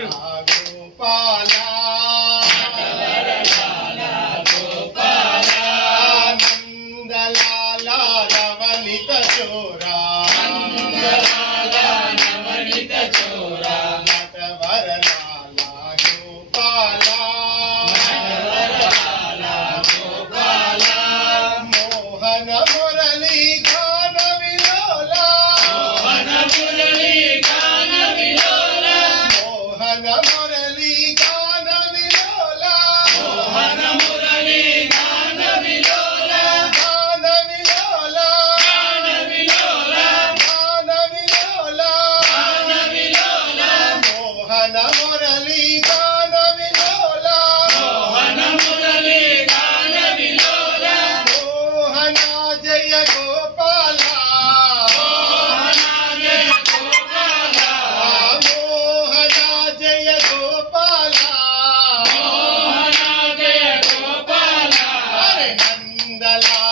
గోపాల నందలాల నవనిత చోరా నటవరలాల గోపాల మోహన మురళీ గాన విలోల మోహన మురళీ గాన విలోల గాన విలోల మోహన మురళీ గాన విలోల మోహన జయ గోపాల మోహన జయ గోపాల నందలా